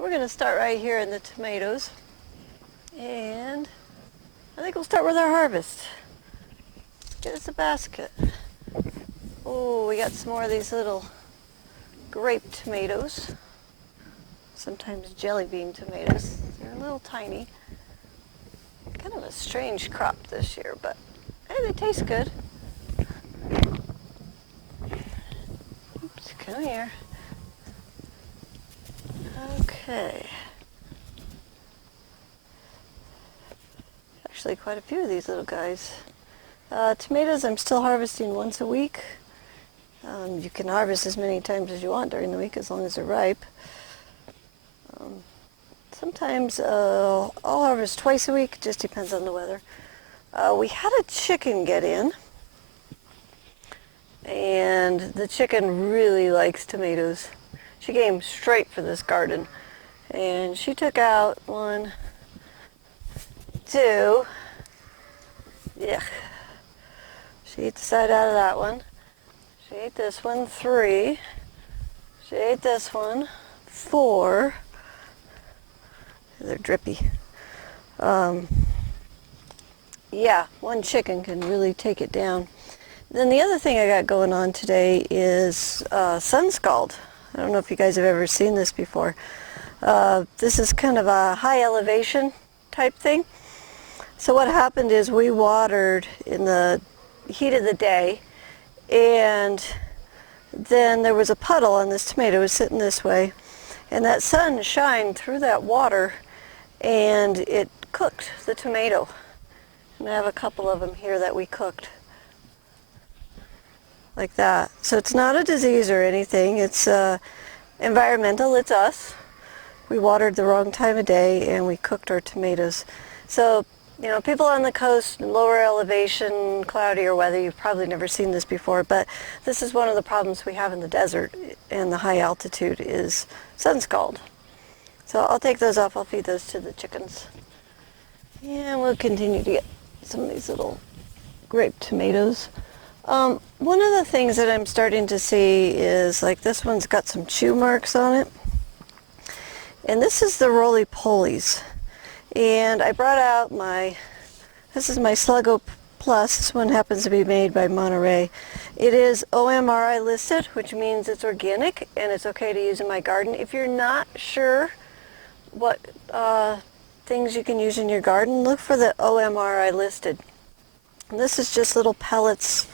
We're going to start right here in the tomatoes, and I think we'll start with our harvest. Get us a basket. Oh, we got some more of these little grape tomatoes, sometimes jelly bean tomatoes. They're a little tiny. Kind of a strange crop this year, but hey, they taste good. Oops, come here. Okay. Actually, quite a few of these little guys. Tomatoes I'm still harvesting once a week. You can harvest as many times as you want during the week as long as they're ripe. Sometimes I'll harvest twice a week, just depends on the weather. We had a chicken get in, and the chicken really likes tomatoes. She came straight for this garden, and she took out 1, 2, yeah. She ate the side out of that one. She ate this one, 3. She ate this one, 4. They're drippy. Yeah, one chicken can really take it down. Then the other thing I got going on today is sun scald. I don't know if you guys have ever seen this before. This is kind of a high elevation type thing. So what happened is we watered in the heat of the day, and then there was a puddle on this tomato. It was sitting this way, and that sun shined through that water, and it cooked the tomato. And I have a couple of them here that we cooked like that. So it's not a disease or anything. It's environmental. It's us. We watered the wrong time of day, and we cooked our tomatoes. So, you know, people on the coast, lower elevation, cloudier weather, you've probably never seen this before, but this is one of the problems we have in the desert and the high altitude is sun scald. So I'll take those off. I'll feed those to the chickens. And we'll continue to get some of these little grape tomatoes. One of the things that I'm starting to see is, like, this one's got some chew marks on it. And this is the roly-polies. And I brought out this is my Sluggo Plus. This one happens to be made by Monterey. It is OMRI listed, which means it's organic and it's okay to use in my garden. If you're not sure what things you can use in your garden, look for the OMRI listed. And this is just little pellets,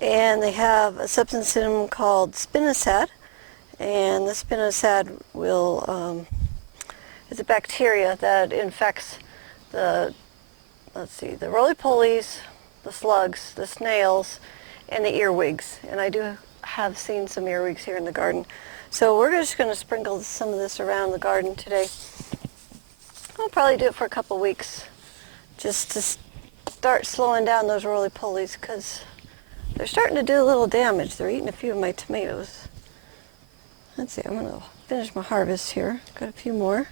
and they have a substance in them called spinosad, and the spinosad will it's a bacteria that infects the roly-polies, the slugs, the snails, and the earwigs. And I do have seen some earwigs here in the garden. So we're just going to sprinkle some of this around the garden today. I'll probably do it for a couple weeks just to start slowing down those roly-polies, because they're starting to do a little damage. They're eating a few of my tomatoes. Let's see, I'm going to finish my harvest here. Got a few more.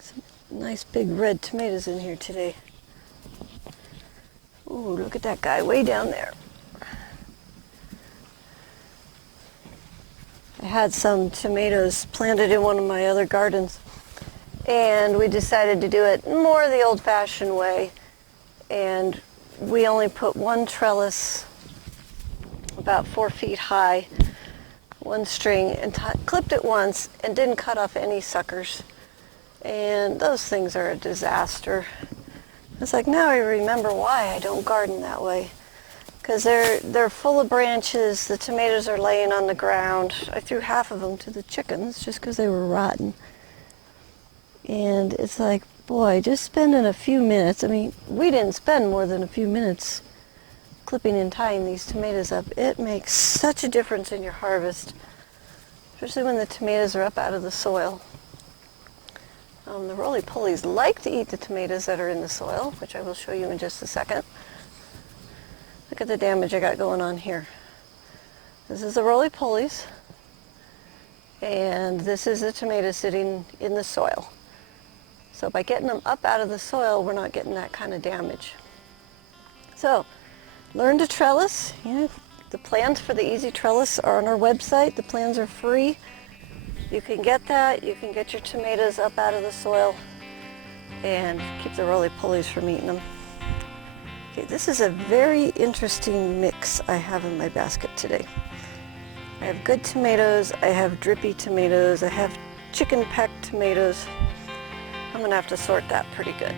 Some nice big red tomatoes in here today. Ooh, look at that guy way down there. I had some tomatoes planted in one of my other gardens, and we decided to do it more the old-fashioned way, and we only put one trellis about 4 feet high, one string, and clipped it once and didn't cut off any suckers. And those things are a disaster. It's like, now I remember why I don't garden that way. Because they're full of branches, the tomatoes are laying on the ground. I threw half of them to the chickens just because they were rotten. And it's like, boy, just spending a few minutes. I mean, we didn't spend more than a few minutes clipping and tying these tomatoes up. It makes such a difference in your harvest, especially when the tomatoes are up out of the soil. The roly-polies like to eat the tomatoes that are in the soil, which I will show you in just a second. Look at the damage I got going on here. This is the roly-polies, and this is the tomato sitting in the soil. So by getting them up out of the soil, we're not getting that kind of damage. So learn to trellis. You know, The plans for the Easy Trellis are on our website. The plans are free. You can get that. You can get your tomatoes up out of the soil and keep the roly-polies from eating them. Okay, this is a very interesting mix I have in my basket today. I have good tomatoes, I have drippy tomatoes, I have chicken peck tomatoes. I'm gonna have to sort that pretty good.